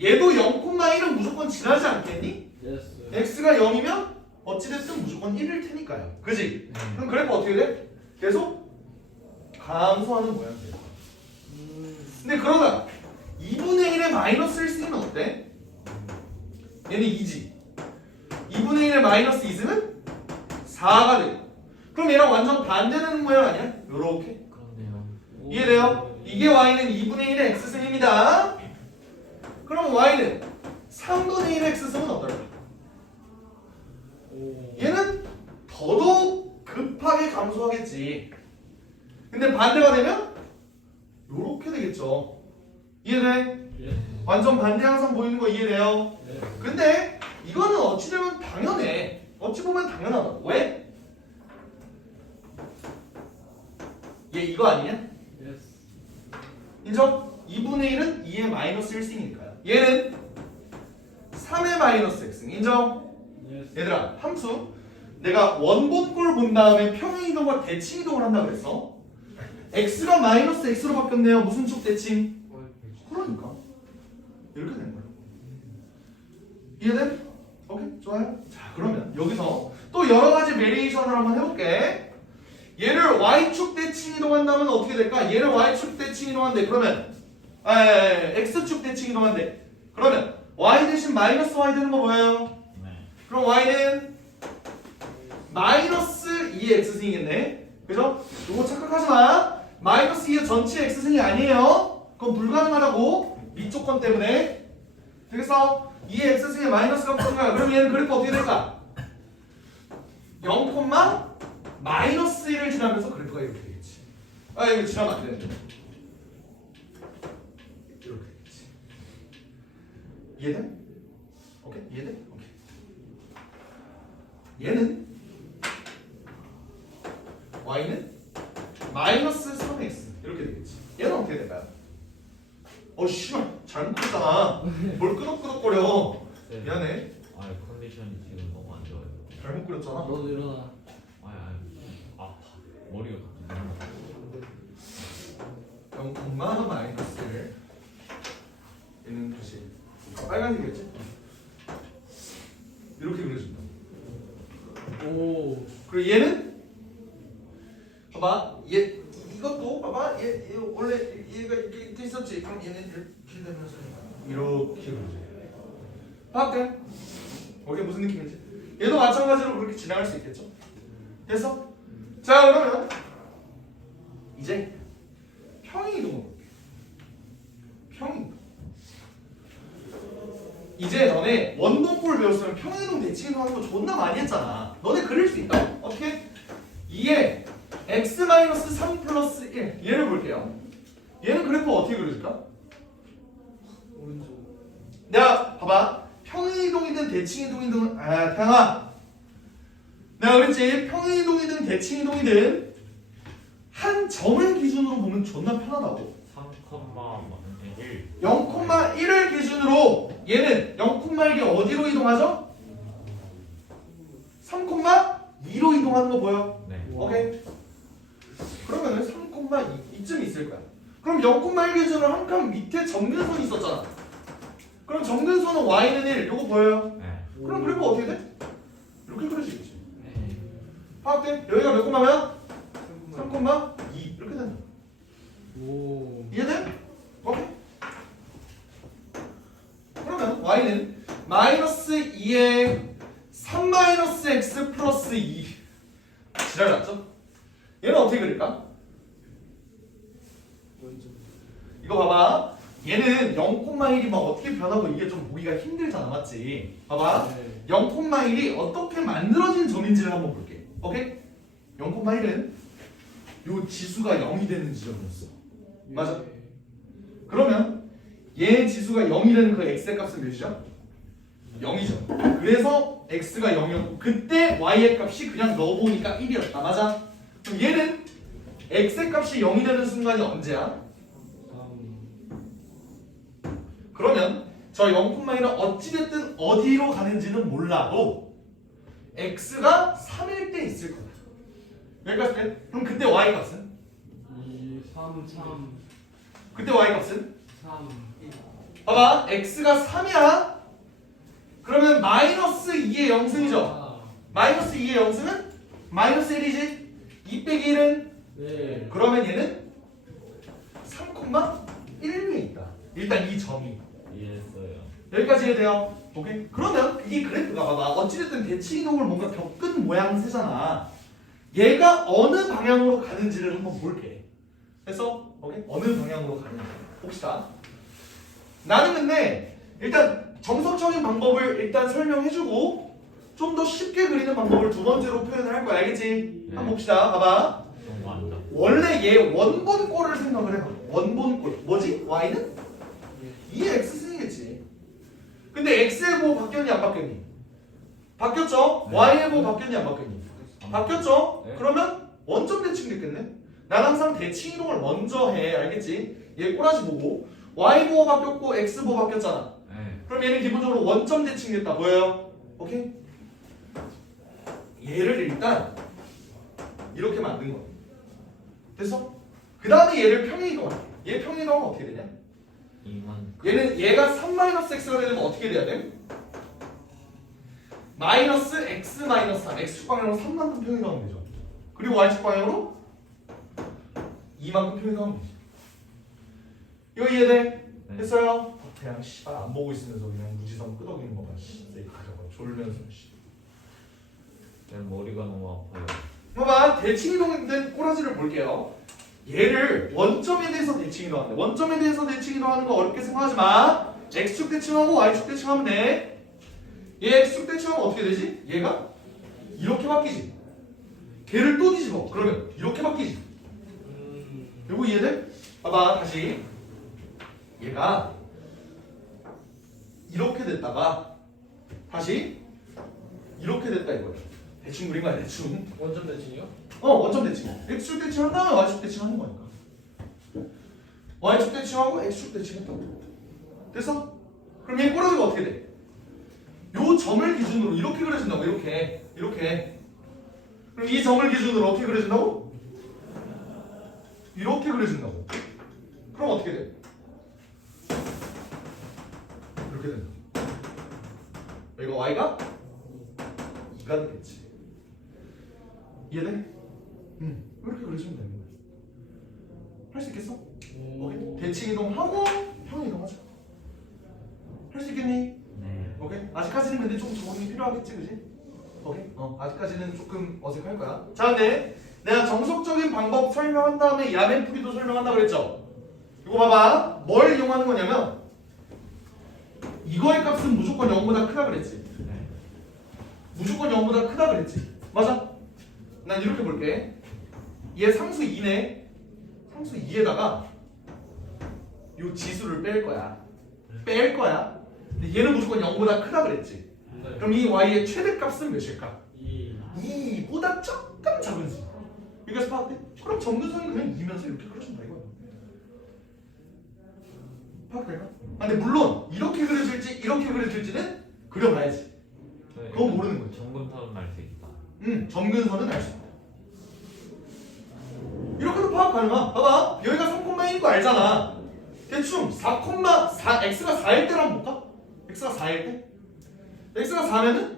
얘도 0,1은 무조건 지나지 않겠니? 예스. x가 0이면 어찌됐든 무조건 1일 테니까요. 그지? 그럼 그래프 어떻게 돼? 계속 감소하는 모양새예요. 근데 그러다 2분의 1의 마이너스 1승은 어때? 얘는 2지. 2분의 1의 마이너스 2승은 4가 돼. 그럼 얘랑 완전 반대되는 모양 아니야? 요렇게. 그렇네요. 이해돼요? 이게 y는 2분의 1의 x승입니다. 그럼 y는 3분의 1의 x승은 어떨까? 얘는 더더욱 급하게 감소하겠지. 근데 반대가 되면 요렇게 되겠죠. 이해돼? 예. 완전 반대 항상 보이는 거 이해돼요? 네. 근데 이거는 어찌되면 당연해. 어찌 보면 당연하다. 왜? 얘 이거 아니냐? 예스. 인정? 2분의 1은 2의 마이너스 1승이니까요. 얘는 3의 마이너스 x승. 인정? 예스. 얘들아, 함수 내가 원본꼴 본 다음에 평행이동과 대칭이동을 한다고 그랬어. x가 마이너스 x로 바뀌었네요. 무슨 쪽 대칭? 그러니까 이렇게 되는 거예요. 이해돼? 오케이, 좋아요. 자, 그러면 여기서 또 여러 가지 베리에이션을 한번 해볼게. 얘를 y축 대칭 이동한다면 어떻게 될까? 얘를 y축 대칭 이동한대. 그러면 x축 대칭 이동한대. 그러면 y 대신 마이너스 y 되는 거 뭐예요? 네. 그럼 y는 마이너스 2의 x승이겠네. 그죠? 요거 착각하지 마. 마이너스 2의 전체 x승이 아니에요. 그건 불가능하다고. 밑쪽 건 때문에. 되겠어? 2의 x승에 마이너스가 붙은 거야. 그럼 얘는 그래프 어떻게 될까? 0, 마이너스 1을 지나면서 그래프가 이렇게 되겠지. 아, 이거 지나면 안 되는데. 이렇게 되겠지. 이해돼? 오케이? 이해돼? 오케이. 얘는 y는 마이너스 3x 이렇게 되겠지. 얘는 어떻게 될까요? 씨발 잘못 그렸잖아. 뭘 끄덕끄덕거려. 미안해. 아 컨디션이 지금 너무 안 좋아요. 잘못 그렸잖아. 너도 일어나. 아파. 머리가 갑자기 너무 0, 마이너스를 얘는 다시 빨간색이었지? 이렇게 그려준다. 오. 그리고 얘는 봐봐. 얘 이것도 봐봐. 얘 원래 얘가 이렇게 있었지. 그럼 얘는 이렇게 되면서 이렇게 그려줘. 파악돼? 오케이, 무슨 느낌인지. 얘도 마찬가지로 그렇게 진행할 수 있겠죠? 됐어? 자, 그러면 이제 평행이동을 볼게. 평행이동. 이제 너네 원본꼴 배웠으면 평행이동 대칭이동 하는 거 존나 많이 했잖아. 너네 그릴 수 있다. 어떻게? 2에 x-3 플러스 1 얘를 볼게요. 얘는 그래프 어떻게 그려줄까? 오른쪽. 내가 봐봐. 평행이동이든 대칭이동이든 태양아, 내가 그랬지. 평행이동이든 대칭이동이든 한 점을 기준으로 보면 존나 편하다고. 3,1 0,1을 기준으로 얘는 0,1이 어디로 이동하죠? 3,2로 이동하는 거 보여? 네. 오케이. 그러면은 3,2 이쯤 있을 거야. 그럼 0,1 기준으로 한 칸 밑에 점근선이 있었잖아. 그럼 점근선은 y는 1. 요거 보여요? 네. 그럼 그래프 어떻게 돼? 이렇게 그려지겠지. 네. 파악돼? 여기가 몇 콤마면? 3,2 이렇게 된다. 오. 이해돼? 오케이. 그러면 y는 마이너스 2에 3 마이너스 x 플러스 2 지랄났죠? 얘는 어떻게 그릴까? 오른쪽. 이거 봐봐. 얘는 0,1이 막 어떻게 변하고 이게 좀 보기가 힘들잖아, 맞지? 봐봐. 네. 0,1이 어떻게 만들어진 점인지를 한번 볼게. 오케이? 0,1은 요 지수가 0이 되는 지점이었어. 맞아. 예. 그러면 얘 지수가 0이 되는 그 x의 값은 몇이죠? 0이죠. 그래서 x가 0이었고 그때 y의 값이 그냥 넣어보니까 1이었다. 맞아? 그럼 얘는 x의 값이 0이 되는 순간이 언제야? 그러면 저 0,1은 어찌됐든 어디로 가는지는 몰라도 x가 3일 때 있을 거다. 여기까지 돼? 그럼 그때 y 값은? 2, 3, 3, 그때 y 값은? 3, 1. 봐봐, x가 3이야. 그러면 마이너스 2의 0승이죠. 마이너스 2의 0승은 마이너스 1이지. 2 빼기 1은? 네. 그러면 얘는 3,1위에 있다. 일단 이 점이. 이해했어요. 여기까지 해야 돼요. 오케이? 그러면 이 그래프가 봐봐. 어찌됐든 대칭이동을 뭔가 겪은 모양새잖아. 얘가 어느 방향으로 가는지를 한번 볼게. 됐어? 오케이? 어느 방향으로 가는지 봅시다. 나는 근데 일단 정석적인 방법을 일단 설명해주고 좀 더 쉽게 그리는 방법을 두 번째로 표현을 할 거야. 알겠지? 네. 한번 봅시다. 봐봐. 너무 안다. 원래 얘 원본꼴을 생각을 해봐. 원본꼴. 뭐지? y는? 2의 x승이겠지. 근데 x의 뭐 바뀌었니 안 바뀌었니? 바뀌었죠? 네. y의 뭐 바뀌었니 안 바뀌었니? 바뀌었죠? 네. 그러면 원점 대칭 됐겠네? 난 항상 대칭 이동을 먼저 해. 알겠지? 얘 꼬라지 보고 y 보호 바뀌었고 x 보호 바뀌었잖아. 네. 그럼 얘는 기본적으로 원점 대칭 됐다. 보여요? 오케이? 얘를 일단 이렇게 만든 거야. 됐어? 그 다음에 얘를 평행이동하래. 얘 평행이동하면 어떻게 되냐? 2만. 얘는 얘가 3-x가 되면 어떻게 돼야 돼? 마이너스 x 마이너스 3 x축 방향으로 3만큼 평행하면 되죠. 그리고 y축 방향으로 2만큼 평행하면 되죠. 이거 이해돼? 네. 됐어요? 그냥 씨발 안 보고 있으면서 그냥 무지성 끄덕이는 거 봐. 씨, 저거 졸면서 씨. 내 머리가 너무 아파요. 봐봐, 대칭이동된 꼬라지를 볼게요. 얘를 원점에 대해서 대칭이동하는데 원점에 대해서 대칭이동하는 거 어렵게 생각하지 마. x축 대칭하고 y축 대칭하면 돼. 얘 x축 대칭하면 어떻게 되지? 얘가 이렇게 바뀌지. 걔를 또 뒤집어. 그러면 이렇게 바뀌지. 이거 이해돼? 봐봐, 다시. 얘가 이렇게 됐다가 다시 이렇게 됐다 이거야. 대충 그린 거야, 대충. 원점 대칭이요? 원점 대칭. x축 대칭 한 다음에 y축 대칭 하는 거니까. y축 대칭하고 x축 대칭 했다고. 됐어? 그럼 얘 꼬라지가 어떻게 돼? 요 점을 기준으로 이렇게 그려진다고. 이렇게. 그럼 이 점을 기준으로 어떻게 그려진다고? 이렇게 그려진다고. 그럼 어떻게 돼? 이렇게 된다. 여기가 y가 2가 되겠지. 이해돼? 이렇게 그려주면 되는 거야. 할 수 있겠어? 오케이. 대칭 이동하고 평행 이동하자. 할 수 있겠니? 네. 오케이. 아직까지는 근데 좀 적응이 필요하겠지, 그지? 오케이. 아직까지는 조금 어색할 거야. 자, 근데 내가 정석적인 방법 설명한 다음에 야맨 풀이도 설명한다 그랬죠? 이거 봐봐. 뭘 이용하는 거냐면 이거의 값은 무조건 0보다 크다 그랬지. 네. 무조건 0보다 크다 그랬지. 맞아? 난 이렇게 볼게. 얘 상수 2네. 상수 2에다가 요 지수를 뺄 거야. 근데 얘는 무조건 0보다 크다 그랬지. 네. 그럼 이 y의 최대값은 몇일까? 2. 2보다 조금 작은 수. 여기서 파악돼? 그럼 정근선이 그냥 2면서 이렇게 그려준다 이거야. 파악될까? 근데 물론 이렇게 그려질지 이렇게 그려질지는 그려봐야지. 네. 그건 모르는 거지. 정근타운 날수 있다. 정근선은 알 수 있다. 이렇게도 파악 가능하. 봐봐, 여기가 3,1인 거 알잖아. 대충 4,4 x가 4일 때로 한번 볼까? x가 4일 때? x가 4면은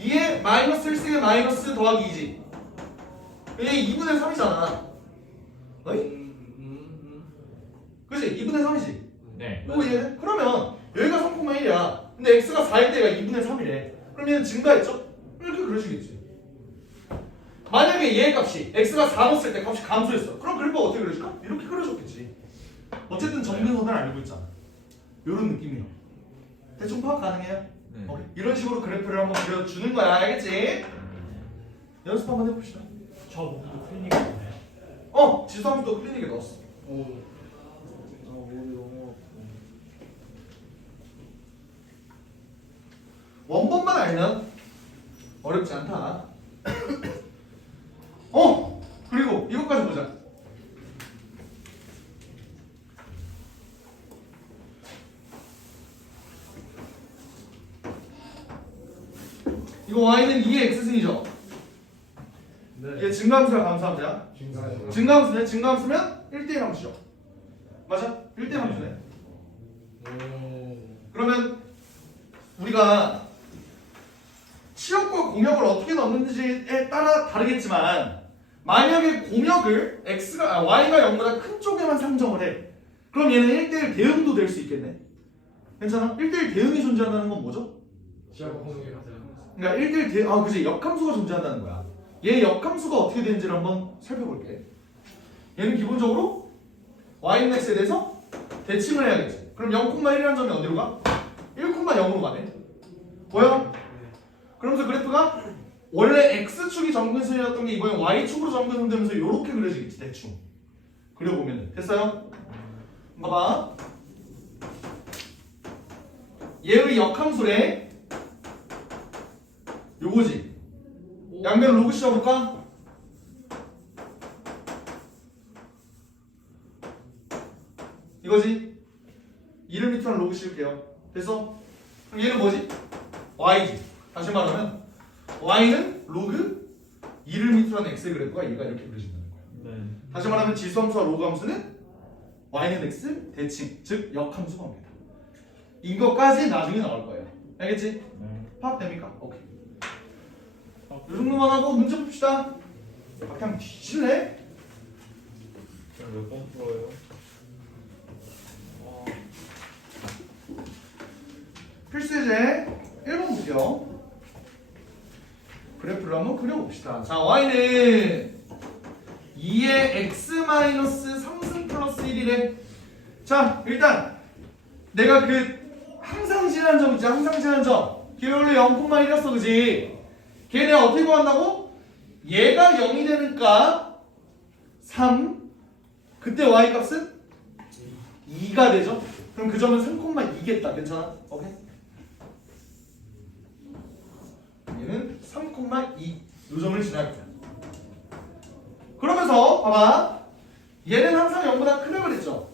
2에 마이너스 1승에 마이너스 더하기 2지. 얘 2분의 3이잖아. 어이? 그치? 2분의 3이지. 네. 뭐 얘? 그러면 여기가 3,1이야. 근데 x가 4일 때가 2분의 3이래. 그럼 얘는 증가했죠? 이렇게 그려지겠지. 만약에 얘의 값이 x가 4 넣었을 때 값이 감소했어. 그럼 그래프가 어떻게 그려질까? 이렇게 그려졌겠지. 어쨌든 정근선을 알고 있잖아. 요런 느낌이야. 대충 파악 가능해요? 네. 오케이. 이런 식으로 그래프를 한번 그려주는 거야. 알겠지? 연습 한번 해봅시다. 저 몸도 클리닉이 있나요? 지수함수도 클리닉에 넣었어. 오. 몸이 너무 원본만 알면 어렵지 않다. 그리고 이것까지 보자. 이거 y는 2의 x승이죠. 네. 얘 증가함수야 감수함수야? 증가요. 증가함수네. 증가함수면 1대1 함수죠. 맞아? 1대1 함수네. 오. 그러면 우리가 치역과 공역을 어떻게 넣는지에 따라 다르겠지만 만약에 공역을 y가 0보다 큰 쪽에만 상정을 해. 그럼 얘는 1대1 대응도 될 수 있겠네. 괜찮아? 1대1 대응이 존재한다는 건 뭐죠? 시야가 공유에 가세요. 그러니까 1대1 그치. 역함수가 존재한다는 거야. 얘 역함수가 어떻게 되는지를 한번 살펴볼게. 얘는 기본적으로 y는 x에 대해서 대칭을 해야겠지. 그럼 0,1이라는 점이 어디로 가? 1,0으로 가네. 보여? 그러면서 그래프가 원래 x축이 정근선이었던 게 이번에 y축으로 정근선 되면서 이렇게 그려지겠지. 대충 그려보면 됐어요? 봐봐, 얘의 역함수래. 요거지. 양면 로그 씌워볼까? 이거지. 2를 밑으로 로그 씌울게요. 됐어? 그럼 얘는 뭐지? y지. 다시 말하면 y는 로그 2를 밑으로 한 x의 그래프가 얘가 이렇게 그려진다는 거야. 네. 다시 말하면 지수함수와 로그 함수는 y는 x 대칭, 즉 역함수가 옵니다. 이거까지 나중에 나올 거예요. 알겠지? 네. 파악됩니까? 오케이. 이 정도만 하고 문제 봅시다. 그냥 뒤질래? 몇번 풀어요? 필수예제 1번 볼게요. 그래프를 한번 그려봅시다. 자, y는 2의 x-3승 플러스 1이래. 자, 일단 내가 그 항상 지난 점 있지? 항상 지난 점. 걔 원래 0,1이었어, 그지? 걔 내가 어떻게 구한다고? 얘가 0이 되니까 3. 그때 y 값은 2가 되죠? 그럼 그 점은 3,2겠다. 괜찮아? 오케이? 얘는 3,2. 이 점을 지날 거야. 그러면서 봐봐. 얘는 항상 0보다 크다 그랬죠?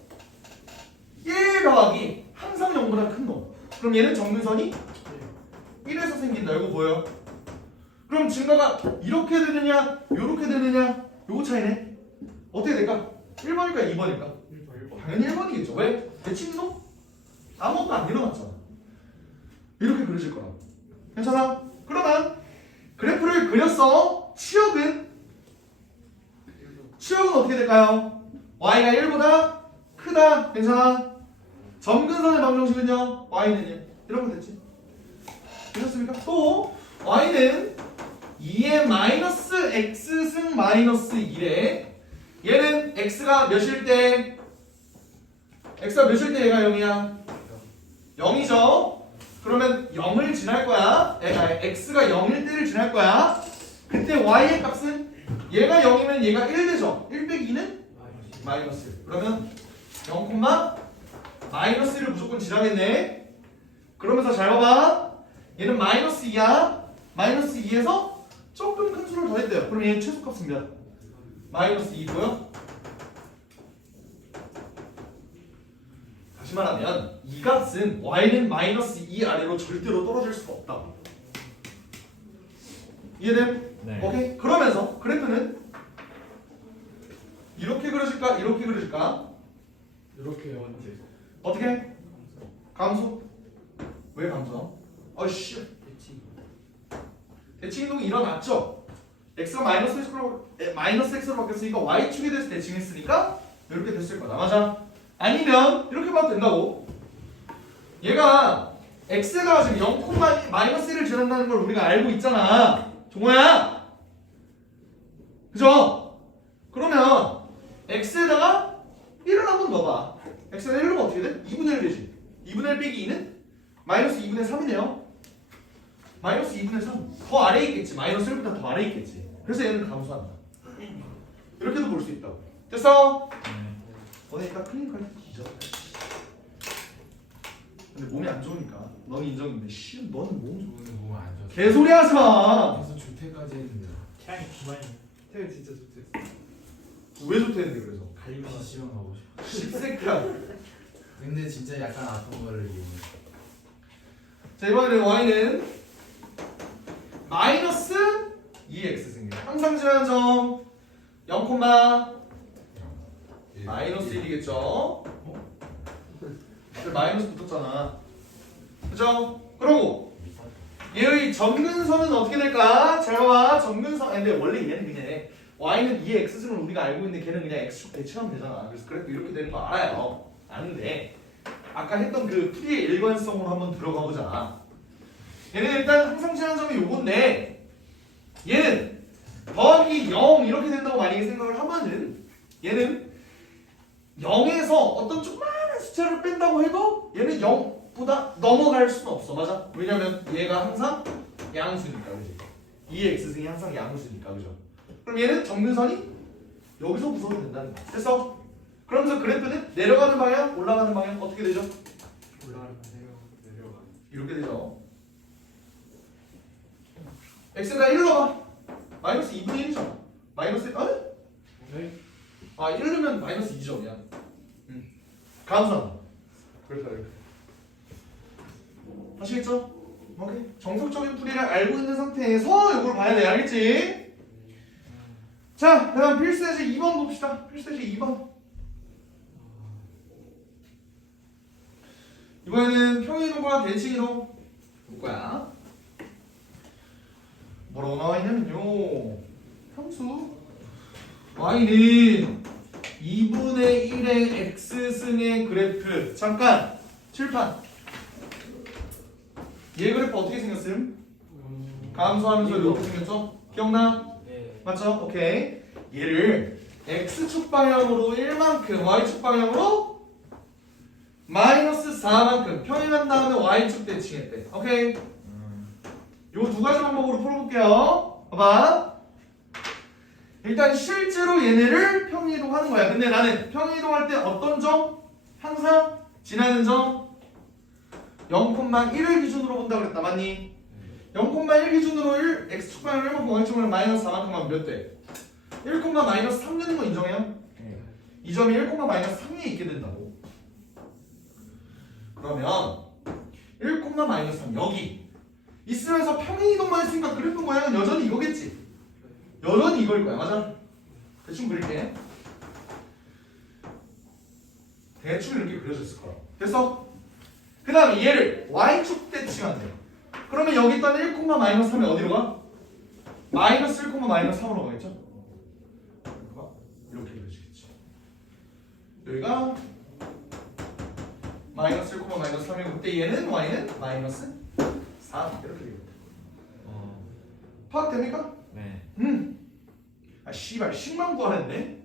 1 더하기 항상 0보다 큰 놈. 그럼 얘는 정근선이 1에서 생긴다. 이거 보여? 그럼 증가가 이렇게 되느냐 이렇게 되느냐 요거 차이네. 어떻게 될까? 1번일까 2번일까? 1번. 당연히 1번이겠죠. 왜? 대칭도 아무것도 안 일어났잖아. 이렇게 그려질 거라고. 괜찮아? 그러면 그래프를 그렸어. 치역은 어떻게 될까요? y가 1보다 크다. 괜찮아? 점근선의 방정식은요? y는 1. 이러면 됐지. 되셨습니까? 또 y는 2의 마이너스 x승 마이너스 1에 얘는 x가 몇일 때? x가 몇일 때 얘가 0이야? 0이죠? 그러면 0을 지날 거야. x가 0일 때를 지날 거야. 그때 y의 값은 얘가 0이면 얘가 1 되죠? 1 빼기 2는? 마이너스 1. 그러면 0, 마이너스 1을 무조건 지나겠네. 그러면서 잘 봐봐. 얘는 마이너스 2야. 마이너스 2에서 조금 큰 수를 더했대요. 그럼 얘 최소값은 몇? 마이너스 2고요. 다시 말하면 이 값은 y는 마이너스 2 아래로 절대로 떨어질 수가 없다고. 이해됨? 네. 오케이? 그러면서 그래프는 이렇게 그려질까? 이렇게 그려질까? 이렇게 언제? 어떻게? 감소? 왜 감소? 어이씨. 대칭 이동이 일어났죠? x가 마이너스 x로 바뀌었으니까 y축에 대해서 대칭했으니까 이렇게 됐을 거다. 맞아? 아니면 이렇게 봐도 된다고. 얘가 x가 지금 0, 마이너스 1을 지난다는 걸 우리가 알고 있잖아. 종호야. 그죠? 그러면 x에다가 1을 한번 넣어봐. x에다 1을 넣으면 어떻게 돼? 2분의 1 되지. 2분의 1 빼기 2는 마이너스 2분의 3이네요. 마이너스 2분의 3. 더 아래에 있겠지. 마이너스 1보다 더 아래에 있겠지. 그래서 얘는 감소한다. 이렇게도 볼 수 있다고. 됐어? 너네 이따 클리니컬 뒤져. 근데 몸이 안 좋으니까. 너는 인정인데 씨, 너는 몸 좋아. 저는 몸안 좋아. 개소리 하지 마. 그래서 조퇴까지 했는데. 태양이 기만이. 태연 진짜 조퇴. 왜 좋대는데 그래서? 갈비시 시험하고 싶어. 십새끼야. 근데 진짜 약간 아픈 거를 이용해. 자, 이번에는 y는 마이너스 2x 승리. 항상 지나는 점 0, 마이너스 1이겠죠? 마이너스 붙었잖아. 그죠? 그러고 얘의 점근선은 어떻게 될까? 잘 봐봐. 점근선. 근데 원래 얘는 그냥 y는 2의 x승을 우리가 알고 있는데 걔는 그냥 x축 대칭하면 되잖아. 그래서 그래프 이렇게 되는 거 알아요. 아는데 아까 했던 그 풀이의 일관성으로 한번 들어가 보자. 얘는 일단 항상 지나는 점이 요건데 얘는 더하기 0 이렇게 된다고 만약에 생각을 하면은 얘는 0에서 어떤 조그마한 숫자를 뺀다고 해도 얘는 0보다 넘어갈 수는 없어. 맞아? 왜냐면 얘가 항상 양수니까. 그지? 2의 x승이 항상 양수니까. 그죠? 그럼 얘는 점근선이 여기서 부서도 된다는 거야. 됐어? 그러면서 그래프는 내려가는 방향, 올라가는 방향 어떻게 되죠? 올라가는 내려가. 이렇게 되죠. x가 1로 봐. 마이너스 2분의 1이잖아. 마이너스 1, 네? 아 1이면 마이너스 2죠 그냥. 감소한다. 그렇다 이렇게. 아시겠죠? 오케이. 정석적인 풀이를 알고 있는 상태에서 이걸 봐야 돼. 알겠지? 자, 그 다음 필수예제 2번 봅시다. 필수예제 2번. 이번에는 평이동과 대칭이동 볼 거야. 뭐라고 나와 있냐면요. 함수 y는 2분의 1의 x승의 그래프. 잠깐 칠판. 얘 그래프 어떻게 생겼음? 감소하면서 이렇게 생겼죠? 기억나? 네. 맞죠? 오케이. 얘를 x축 방향으로 1만큼 y축 방향으로 마이너스 4만큼 평행한 다음에 y축 대칭했대. 오케이. 요 두 가지 방법으로 풀어볼게요. 봐봐. 일단 실제로 얘네를 평이동하는 거야. 근데 나는 평이동할 때 어떤 점? 항상 지나는 점 0,1을 기준으로 본다 그랬다. 맞니? 0,1 기준으로 1 x축 방향으로 1만큼 y축 방향 마이너스 4만큼 하면 몇 대? 1, 마이너스 3 되는 거 인정해요? 이 점이 1, 마이너스 3에 있게 된다고. 그러면 1, 마이너스 3 여기 있으면서 평행이동만 했으니까 그래프 모양은 여전히 이거겠지? 여전히 이거일 거야. 맞아? 대충 그릴게. 대충 이렇게 그려졌을 거야. 됐어? 그 다음에 얘를 y축 대칭한대. 그러면 여기 있던 1, 마이너스 3이 어디로 가? 마이너스 1, 마이너스 3으로 가겠죠? 이렇게 그려지겠지. 여기가 마이너스 1, 마이너스 3이고 그때 얘는 y는 마이너스 4 이렇게 되겠다. 파악됩니까? 네. 아 씨발 10만 구하는데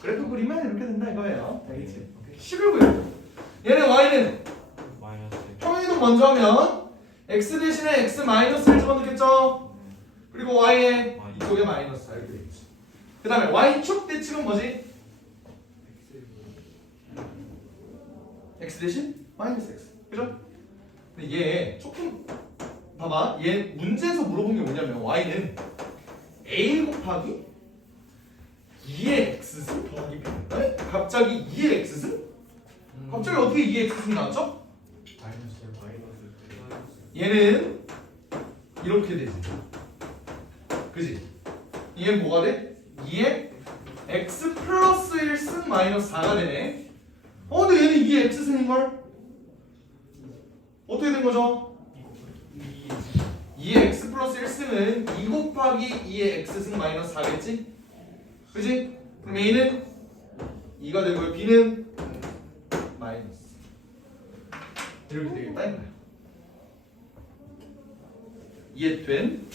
그래프 그리면 이렇게 된다 이거예요. 알겠지? 10을 그려. 얘는 y는 마이너스. 평행이동 먼저 하면 x 대신에 x 마이너스를 집어넣겠죠? 그리고 y에 이쪽에 마이너스 4 이렇게 되겠지. 그 다음에 y축 대칭은 뭐지? x 대신 마이너스 x. 그죠? 근데 얘 조금 봐봐. 얘 문제에서 물어본 게 뭐냐면 y는 a 곱하기 2의 x승 더하기 b. 갑자기 2의 x승? 갑자기 어떻게 2의 x승이 나왔죠? 얘는 이렇게 되지. 그지? 얘는 뭐가 돼? 2의 x 플러스 1승 마이너스 4가 되네. 근데 얘는 2의 x승인걸? 어떻게 된 거죠? 2의 x 플러스 1승은 2 곱하기 2의 x승 마이너스 4겠지? 그지? 그럼 a는 2가 되고요. b는 마이너스. 이렇게 되겠다 이거야. 이해된?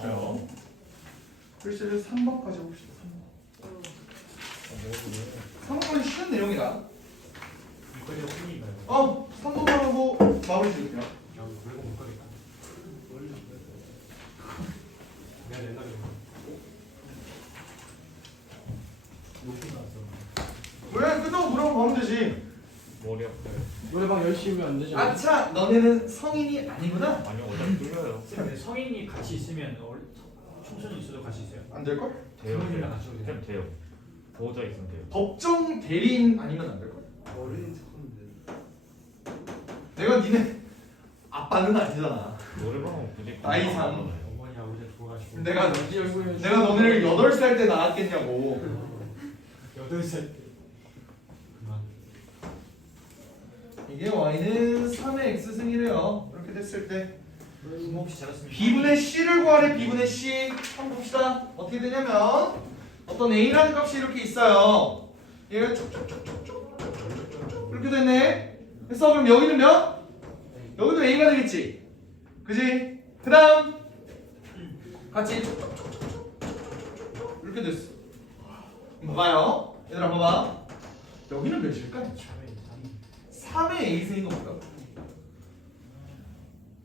좋아요. 글씨를 3번까지 봅시다. 3번. 3번은 쉬운 내용이다. 이거리가 풀리가요. 3번만 하고 마무리 지을게요. 야, 그리고 못 가겠다. 내가 낸다 높이 나왔어. 왜 끝나고 물어보면 하면 되지. 머리 아파요. 노래방 열심히 안 되죠? 아차, 너네는 성인이 아니구나. 아니요, 어차피 뚫려요. 근데 성인이 같이 있으면 청소년 있어도 같이 있어요. 안 될걸? 돼요. 부모님이랑 같이 오세요. 쌤 돼요. 보호자 있으면 돼요. 법정 대리인 아니면 안 될걸? 어른인 척하는데. 내가 니네 아빠는 아니잖아. 노래방은 굳이 나이상. 어머니 아버지 좋아가지고. 내가 너네를 8살 때 낳았겠냐고. 8살 때. 그만. 이게 y는 3의 x승이래요. 이렇게 됐을 때 부모 혹시 잘했으면. b분의 c를 구하래. b분의 c. 한번 봅시다. 어떻게 되냐면 어떤 a라는 값이 이렇게 있어요. 얘가 쭉쭉쭉쭉쭉 이렇게 됐네. 그래서 그럼 여기는 몇? 여기도 a가 되겠지. 그지? 그 다음 같이 쭉쭉쭉쭉쭉 이렇게 됐어. 봐봐요. 얘들아 봐봐. 여기는 몇일까? 3의 a승인 거 볼까?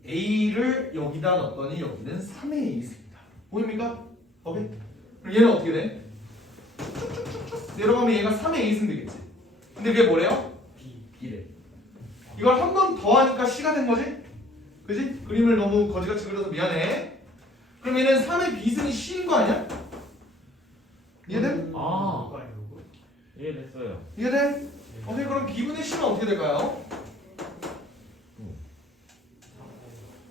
a를 여기다 넣었더니 여기는 3의 a승이다. 보입니까? 오케이? 그럼 얘는 어떻게 돼? 쭉쭉쭉쭉 내려가면 얘가 3의 a승 되겠지. 근데 그게 뭐래요? b래. 이걸 한 번 더 하니까 c가 된 거지? 그지? 그림을 너무 거지같이 그려서 미안해. 그럼 얘는 3의 비승이 C인 거 아니야? 이해돼? 아. 누가 이러고? 이해됐어요. 이해돼? 오케이, 그럼 B분의 C는 어떻게 될까요?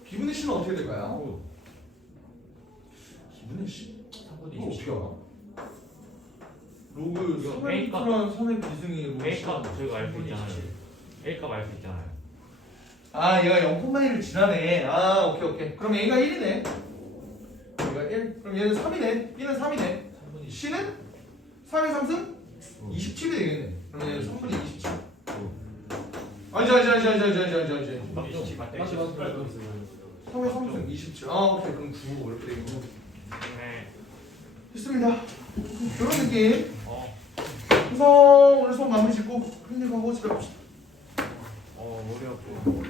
B분의 C는 어떻게 될까요? B분의 C? 3분의 이거 20. 어떻게 알아? 로그 이거 3의 A값. 루트랑 3의 비승이 로그 A값 저희가 알 수 있잖아요. A값 알 수 있잖아요. 아, 얘가 0,1을 지나네. 아, 오케이. 그럼 A가 1이네. 얘가 1. 그럼 얘는 3이네. B는 3이네. C는 3의 3승 27이 되겠네. 그럼 얘는 3분의 27. 알지. 27 맞다. 맞아. 3의 3승 27. 아, 오케이. 그럼 9 이렇게 되겠고. 네. 됐습니다. 이런 느낌. 그래서 오늘 수업 마무리 짓고 클릭하고 집에 갑시다. 머리 아프고.